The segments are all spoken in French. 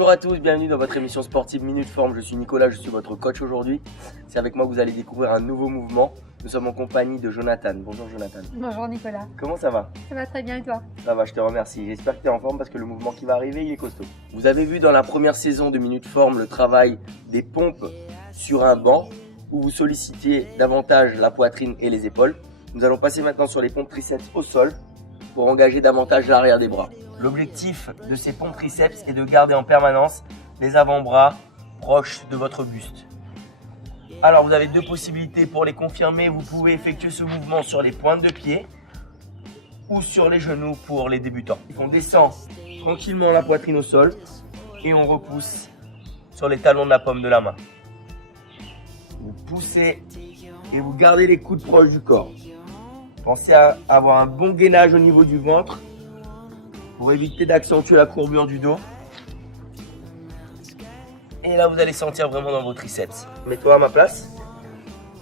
Bonjour à tous, bienvenue dans votre émission sportive Minute Forme. Je suis Nicolas, je suis votre coach aujourd'hui. C'est avec moi que vous allez découvrir un nouveau mouvement. Nous sommes en compagnie de Jonathan. Bonjour Jonathan. Bonjour Nicolas. Comment ça va? Ça va très bien et toi? Ça va, je te remercie. J'espère que tu es en forme parce que le mouvement qui va arriver, il est costaud. Vous avez vu dans la première saison de Minute Forme le travail des pompes sur un banc où vous sollicitiez davantage la poitrine et les épaules. Nous allons passer maintenant sur les pompes triceps au sol pour engager davantage l'arrière des bras. L'objectif de ces pompes triceps est de garder en permanence les avant-bras proches de votre buste. Alors vous avez deux possibilités pour les confirmer. Vous pouvez effectuer ce mouvement sur les pointes de pied ou sur les genoux pour les débutants. On descend tranquillement la poitrine au sol et on repousse sur les talons de la paume de la main. Vous poussez et vous gardez les coudes proches du corps. Pensez à avoir un bon gainage au niveau du ventre pour éviter d'accentuer la courbure du dos. Et là, vous allez sentir vraiment dans vos triceps. Mets-toi à ma place.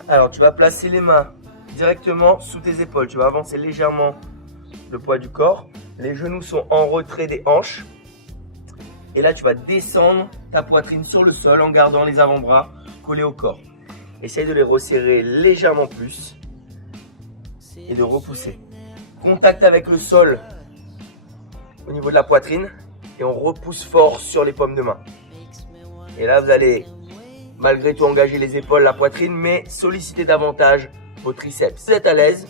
Alors, tu vas placer les mains directement sous tes épaules. Tu vas avancer légèrement le poids du corps. Les genoux sont en retrait des hanches. Et là, tu vas descendre ta poitrine sur le sol en gardant les avant-bras collés au corps. Essaye de les resserrer légèrement plus et de repousser. Contact avec le sol au niveau de la poitrine et on repousse fort sur les paumes de main. Et là, vous allez malgré tout engager les épaules, la poitrine, mais solliciter davantage vos triceps. Si vous êtes à l'aise,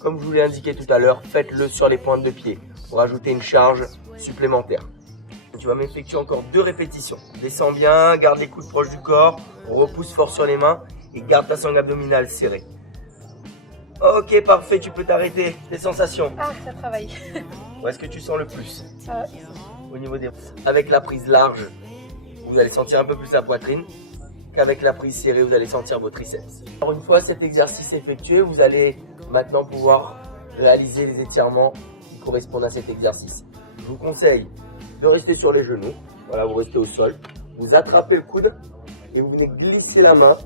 comme je vous l'ai indiqué tout à l'heure, faites-le sur les pointes de pied pour ajouter une charge supplémentaire. Tu vas m'effectuer encore 2 répétitions. Descends bien, garde les coudes proches du corps, repousse fort sur les mains et garde ta sangle abdominale serrée. Ok, parfait, tu peux t'arrêter. Tes sensations? Ah, ça travaille. Où est-ce que tu sens le plus? Ici. Au niveau des... Avec la prise large, vous allez sentir un peu plus la poitrine qu'avec la prise serrée, vous allez sentir vos triceps. Alors une fois cet exercice effectué, vous allez maintenant pouvoir réaliser les étirements qui correspondent à cet exercice. Je vous conseille de rester sur les genoux. Voilà, vous restez au sol. Vous attrapez le coude et vous venez glisser la main.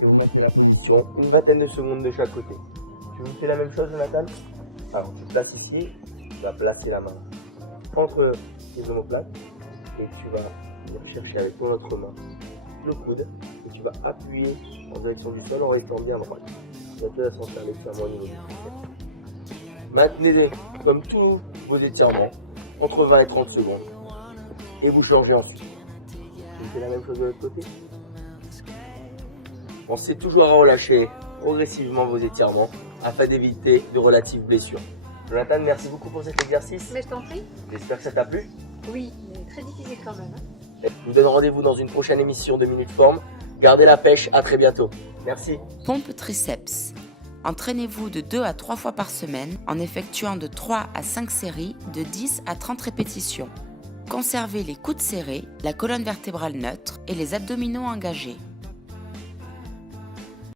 Et vous maintenez la position une vingtaine de secondes de chaque côté. Tu me fais la même chose, Jonathan? Alors, tu places ici, tu vas placer la main entre les omoplates et tu vas venir chercher avec ton autre main le coude et tu vas appuyer en direction du sol en restant bien droite. Tu vas te sentir légèrement au niveau du triceps. Maintenez comme tous vos étirements entre 20 et 30 secondes et vous changez ensuite. Tu me fais la même chose de l'autre côté? Pensez toujours à relâcher progressivement vos étirements afin d'éviter de relatives blessures. Jonathan, merci beaucoup pour cet exercice. Mais je t'en prie. J'espère que ça t'a plu. Oui, mais très difficile quand même. Je vous donne rendez-vous dans une prochaine émission de Minute Forme. Gardez la pêche, à très bientôt. Merci. Pompe triceps. Entraînez-vous de 2 à 3 fois par semaine en effectuant de 3 à 5 séries de 10 à 30 répétitions. Conservez les coudes serrés, la colonne vertébrale neutre et les abdominaux engagés.